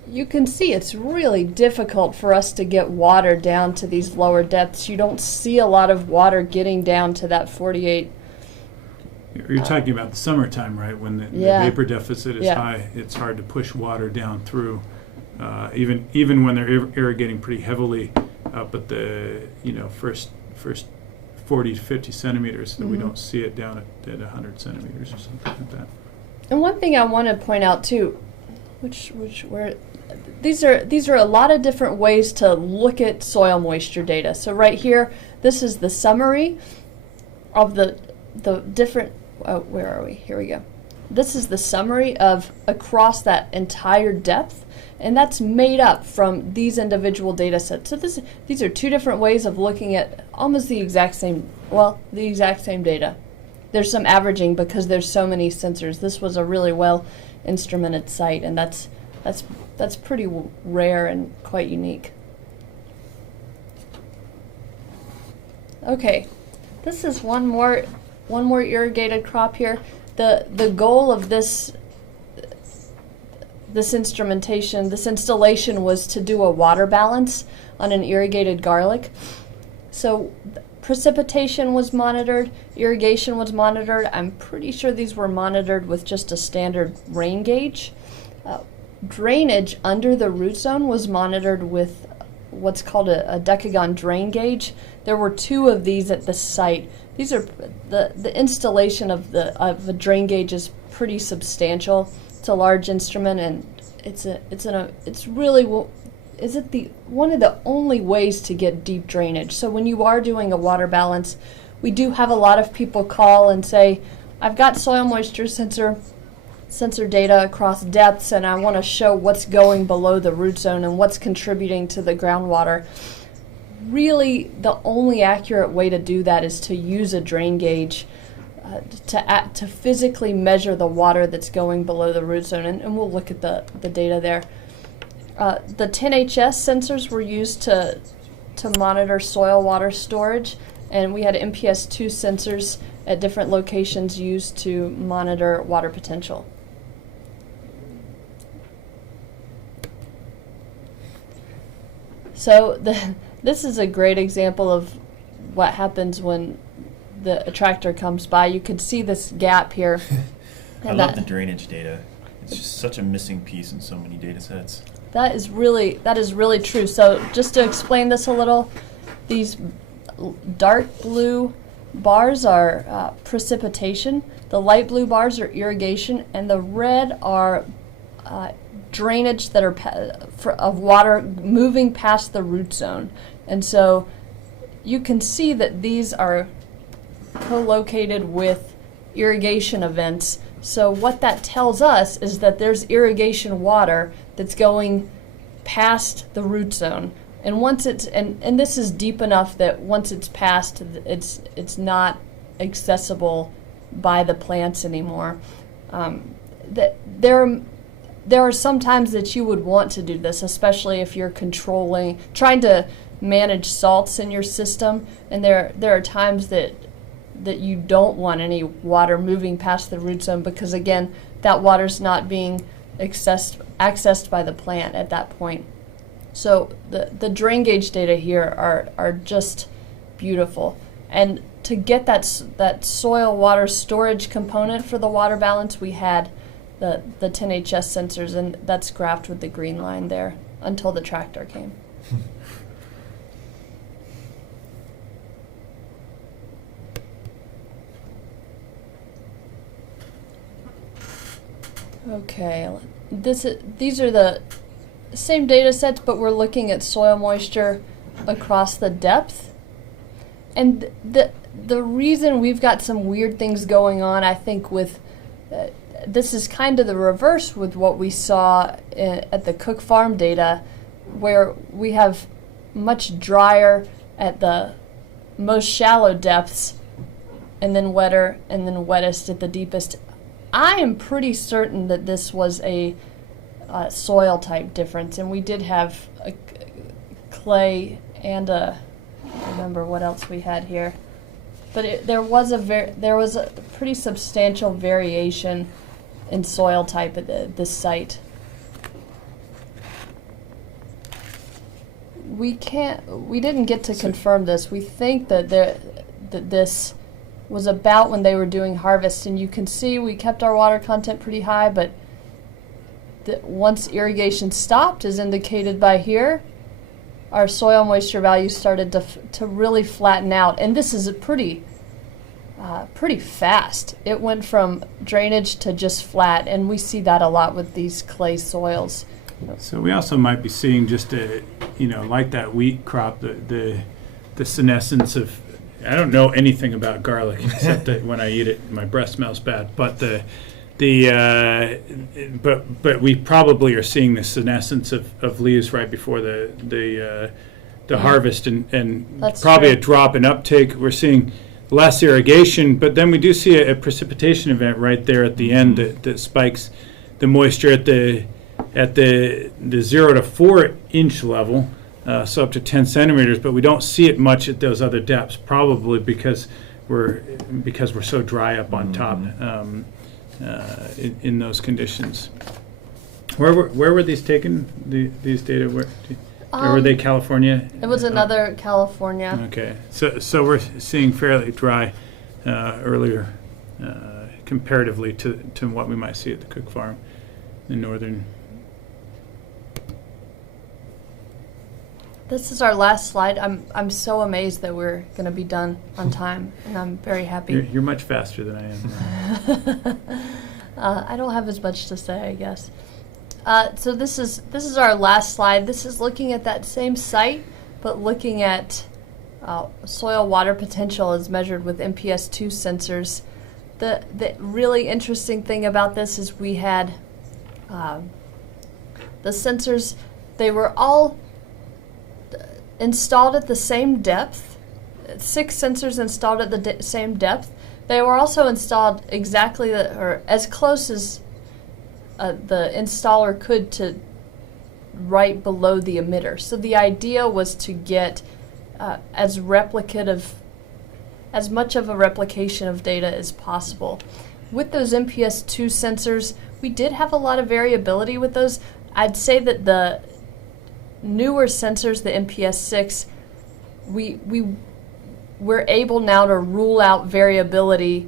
You can see it's really difficult for us to get water down to these lower depths. You don't see a lot of water getting down to that 48. You're talking about the summertime, right? When the vapor deficit is high, it's hard to push water down through, even when they're irrigating pretty heavily up at the first 40 to 50 centimeters, that we don't see it down at 100 centimeters or something like that. And one thing I want to point out too, where these are a lot of different ways to look at soil moisture data. So right here, this is the summary of the different. Oh, where are we? Here we go. This is the summary of across that entire depth, and that's made up from these individual data sets. So these are two different ways of looking at almost the exact same data. There's some averaging because there's so many sensors. This was a really well instrumented site, and that's pretty rare and quite unique. Okay, this is one more irrigated crop here. The goal of this instrumentation, this installation, was to do a water balance on an irrigated garlic. So precipitation was monitored, irrigation was monitored. I'm pretty sure these were monitored with just a standard rain gauge. Drainage under the root zone was monitored with what's called a decagon drain gauge. There were two of these at the site. These are the installation of a drain gauge is pretty substantial. It's a large instrument, and it's really one of the only ways to get deep drainage. So when you are doing a water balance, we do have a lot of people call and say, I've got soil moisture sensor data across depths, and I want to show what's going below the root zone and what's contributing to the groundwater. Really, the only accurate way to do that is to use a drain gauge to physically measure the water that's going below the root zone, and we'll look at the data there. The 10HS sensors were used to monitor soil water storage, and we had MPS2 sensors at different locations used to monitor water potential. So this is a great example of what happens when a tractor comes by. You can see this gap here. I love the drainage data. It's just such a missing piece in so many data sets. That is really true. So just to explain this a little, these dark blue bars are precipitation, the light blue bars are irrigation, and the red are drainage that are of water moving past the root zone. And so you can see that these are co-located with irrigation events. So what that tells us is that there's irrigation water that's going past the root zone. And once it's and this is deep enough that once it's passed, it's not accessible by the plants anymore. There are some times that you would want to do this, especially if you're trying to manage salts in your system, and there are times that you don't want any water moving past the root zone because, again, that water's not being accessed by the plant at that point. So the drain gauge data here are just beautiful. And to get that soil water storage component for the water balance, we had the 10HS sensors, and that's graphed with the green line there until the tractor came. Okay, these are the same data sets, but we're looking at soil moisture across the depth. And the reason we've got some weird things going on, I think, with this is kind of the reverse with what we saw at the Cook Farm data, where we have much drier at the most shallow depths, and then wetter, and then wettest at the deepest. I am pretty certain that this was a soil type difference, and we did have a clay and I don't remember what else we had here, but there was a pretty substantial variation in soil type at this site. We didn't get to confirm this. We think that this was about when they were doing harvest, and you can see we kept our water content pretty high, but once irrigation stopped, as indicated by here, our soil moisture values started to really flatten out, and this is a pretty fast. It went from drainage to just flat, and we see that a lot with these clay soils. So we also might be seeing just like that wheat crop, the senescence of, I don't know anything about garlic except that when I eat it, my breath smells bad. But but we probably are seeing the senescence of leaves right before the harvest, and That's probably true. a drop in uptake. We're seeing less irrigation, but then we do see a precipitation event right there at the end that spikes the moisture at the 0 to 4 inch level. So up to 10 centimeters, but we don't see it much at those other depths, probably because we're so dry up on top in those conditions. Where were these taken? These data? Where were they? California? It was another California. Okay, so we're seeing fairly dry earlier comparatively to what we might see at the Cook Farm in northern. This is our last slide. I'm so amazed that we're going to be done on time, and I'm very happy. You're much faster than I am. I don't have as much to say, I guess. So this is our last slide. This is looking at that same site, but looking at soil water potential as measured with MPS2 sensors. The really interesting thing about this is we had the sensors. They were all installed at the same depth, 6 sensors installed at the same depth. They were also installed exactly or as close as the installer could to right below the emitter. So the idea was to get as much of a replication of data as possible. With those MPS2 sensors, we did have a lot of variability with those. I'd say that the newer sensors, the MPS6, we're able now to rule out variability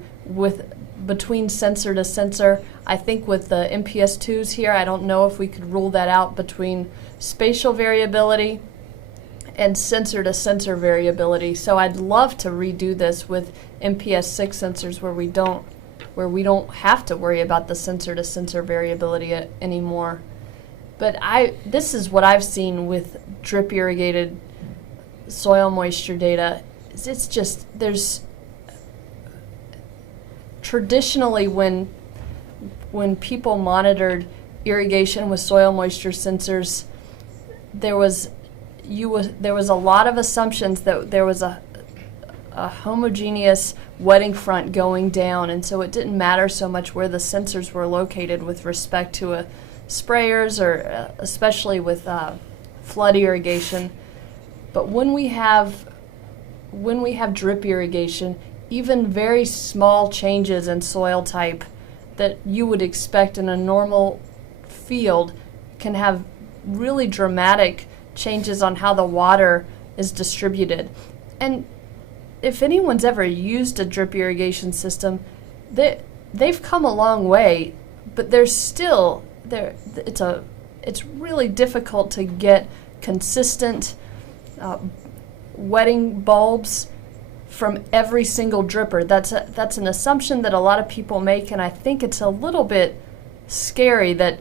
between sensor to sensor. I think with the MPS2s here, I don't know if we could rule that out between spatial variability and sensor to sensor variability. So I'd love to redo this with MPS6 sensors where we don't have to worry about the sensor to sensor variability anymore. But this is what I've seen with drip irrigated soil moisture data. It's just, there's traditionally when people monitored irrigation with soil moisture sensors, there was a lot of assumptions that there was a homogeneous wetting front going down, and so it didn't matter so much where the sensors were located with respect to sprayers, or especially with flood irrigation. But when we have drip irrigation, even very small changes in soil type that you would expect in a normal field can have really dramatic changes on how the water is distributed. And if anyone's ever used a drip irrigation system, they've come a long way, but there's still it's really difficult to get consistent wetting bulbs from every single dripper. That's an assumption that a lot of people make, and I think it's a little bit scary that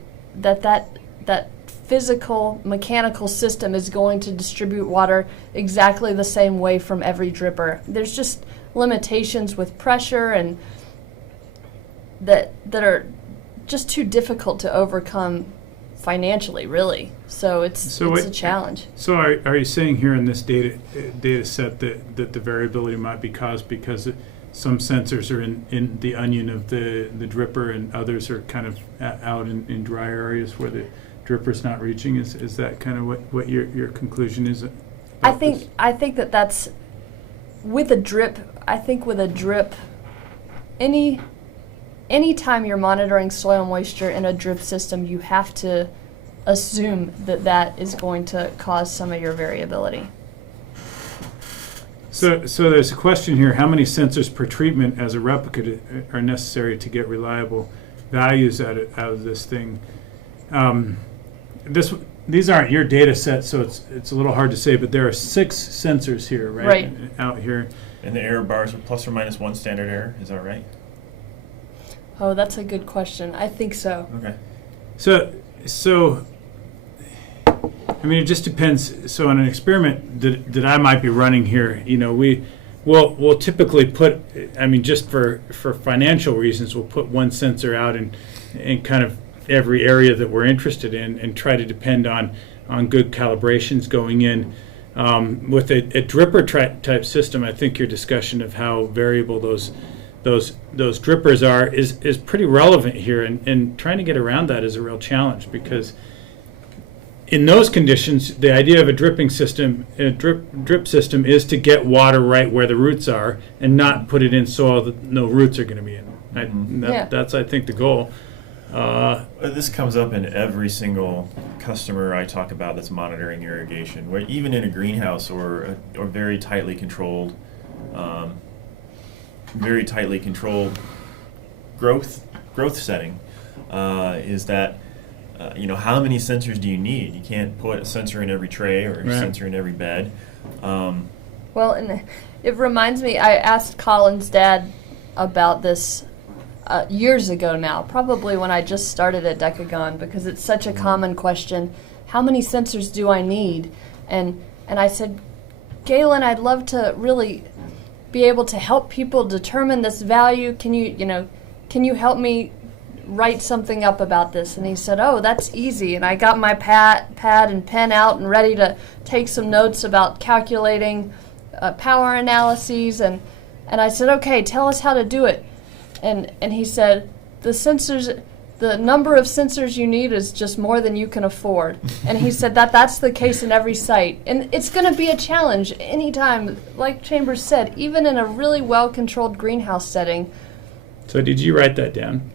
physical mechanical system is going to distribute water exactly the same way from every dripper. There's just limitations with pressure and that are just too difficult to overcome financially, really. So it's a challenge. So are you saying here in this data set that the variability might be caused because some sensors are in the onion of the dripper and others are kind of out in dry areas where the dripper's not reaching? Is that kind of what your conclusion is? I think that's with a drip. I think with a drip, any time you're monitoring soil moisture in a drip system, you have to assume that is going to cause some of your variability. So there's a question here: how many sensors per treatment as a replicate are necessary to get reliable values out of this thing? These aren't your data set, so it's a little hard to say, but there are 6 sensors here, right? Right. Out here. And the error bars are plus or minus 1 standard error. Is that right? Oh, that's a good question. I think so. Okay. So, I mean, it just depends. So, on an experiment that I might be running here, we'll typically put, I mean, just for financial reasons, we'll put one sensor out in kind of every area that we're interested in and try to depend on good calibrations going in. With a dripper type system, I think your discussion of how variable those drippers are is pretty relevant here, and trying to get around that is a real challenge, because in those conditions, the idea of a drip system is to get water right where the roots are and not put it in soil that no roots are going to be in. That's, I think, the goal. This comes up in every single customer I talk about that's monitoring irrigation, where even in a greenhouse or very tightly controlled growth setting, is that how many sensors do you need? You can't put a sensor in every tray or a sensor in every bed. Well, and it reminds me, I asked Colin's dad about this years ago now, probably when I just started at Decagon, because it's such a common question. How many sensors do I need? And I said, Gaylon, I'd love to really be able to help people determine this value. Can you help me write something up about this? And he said, oh, that's easy. And I got my pad and pen out and ready to take some notes about calculating power analyses. And I said, okay, tell us how to do it. And he said, the number of sensors you need is just more than you can afford. And he said that's the case in every site. And it's going to be a challenge anytime, like Chambers said, even in a really well-controlled greenhouse setting. So did you write that down?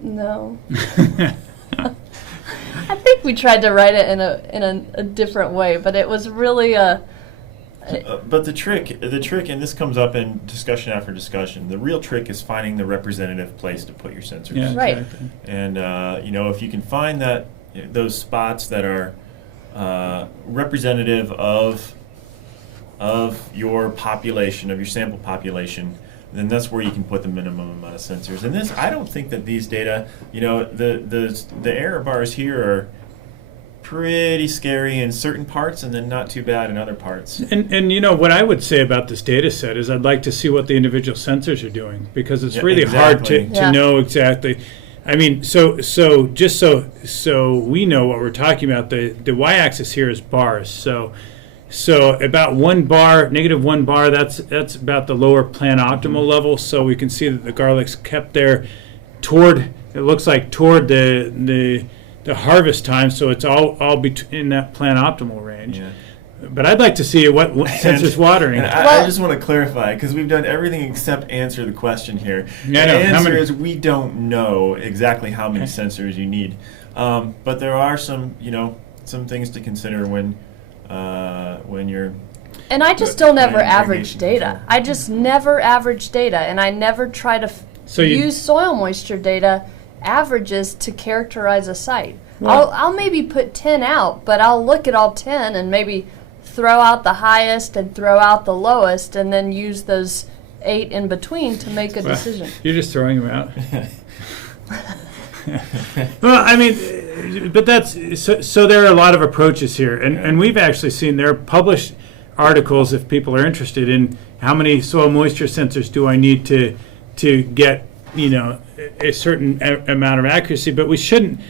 No. I think we tried to write it in a different way, but it was really a... But the trick, and this comes up in discussion after discussion, the real trick is finding the representative place to put your sensors. Yeah, right. Exactly. And if you can find those spots that are representative of your population, of your sample population, then that's where you can put the minimum amount of sensors. And this, I don't think that these data, the error bars here are pretty scary in certain parts and then not too bad in other parts. And what I would say about this data set is I'd like to see what the individual sensors are doing, because it's really hard to know exactly. I mean, so just so we know what we're talking about, the y-axis here is bars. So about -1 bar, that's about the lower plant optimal level. So we can see that the garlic's kept there toward the harvest time, so it's all in that plant optimal range. Yeah. But I'd like to see what sensors watering. And I just want to clarify, because we've done everything except answer the question here. Yeah, the answer is we don't know exactly how many sensors you need, but there are some things to consider when you're. And I just don't ever average data. I just never average data, and I never try to use soil moisture data averages to characterize a site. Well, I'll maybe put 10 out, but I'll look at all 10 and maybe throw out the highest and throw out the lowest, and then use those 8 in between to make a decision. You're just throwing them out. Well, I mean, but that's so there are a lot of approaches here, and we've actually seen there are published articles, if people are interested, in how many soil moisture sensors do I need to get a certain amount of accuracy, but we shouldn't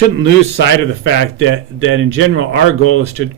lose sight of the fact that in general our goal is to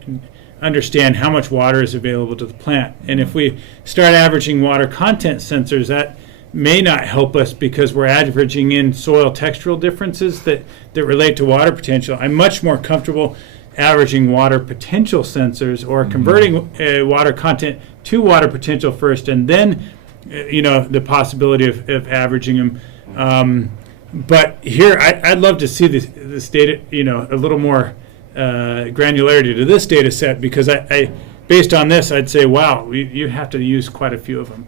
understand how much water is available to the plant. And if we start averaging water content sensors, that may not help us because we're averaging in soil textural differences that relate to water potential. I'm much more comfortable averaging water potential sensors or converting water content to water potential first, and then the possibility of averaging them. But here, I'd love to see this data, a little more granularity to this data set, because I based on this, I'd say, wow, you have to use quite a few of them.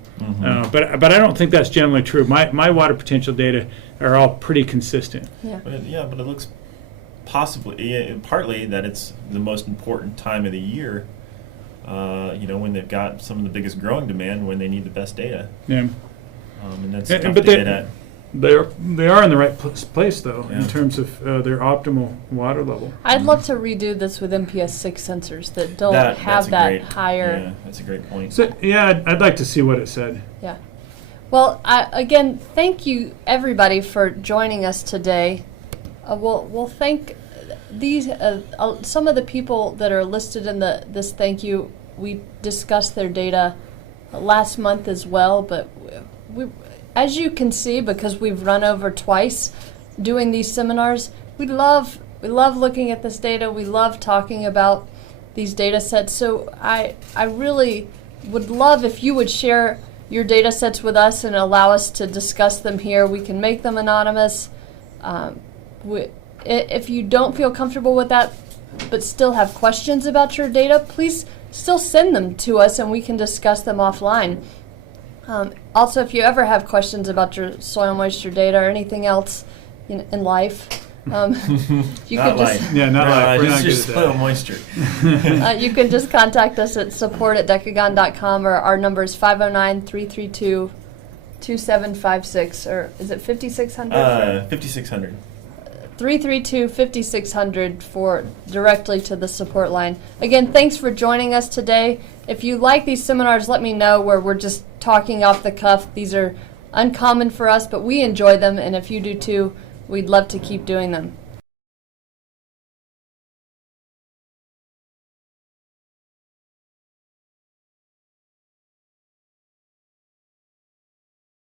But I don't think that's generally true. My water potential data are all pretty consistent. Yeah. But it looks partly that it's the most important time of the year, when they've got some of the biggest growing demand, when they need the best data. Yeah. And that's And- tough but to they- get at. They are in the right place, though, in Yeah. terms of their optimal water level. I'd love to redo this with MPS 6 sensors that don't That's have a that great, higher. Yeah, that's a great point. So, yeah, I'd like to see what it said. Yeah. Well, again, thank you everybody for joining us today. We'll thank these some of the people that are listed in this thank you. We discussed their data last month as well, but we, as you can see, because we've run over twice doing these seminars, we love looking at this data. We love talking about these data sets. So I really would love if you would share your data sets with us and allow us to discuss them here. We can make them anonymous. If you don't feel comfortable with that, but still have questions about your data, please still send them to us and we can discuss them offline. Also, if you ever have questions about your soil moisture data or anything else in life, you Not can life. just Yeah, not like we're it's not good just at soil that. moisture. you can just contact us at support@decagon.com, or our number is 509-332-2756, or is it 5600? 5600. 332-5600 for directly to the support line. Again, thanks for joining us today. If you like these seminars, let me know, where we're just talking off the cuff. These are uncommon for us, but we enjoy them, and if you do too, we'd love to keep doing them.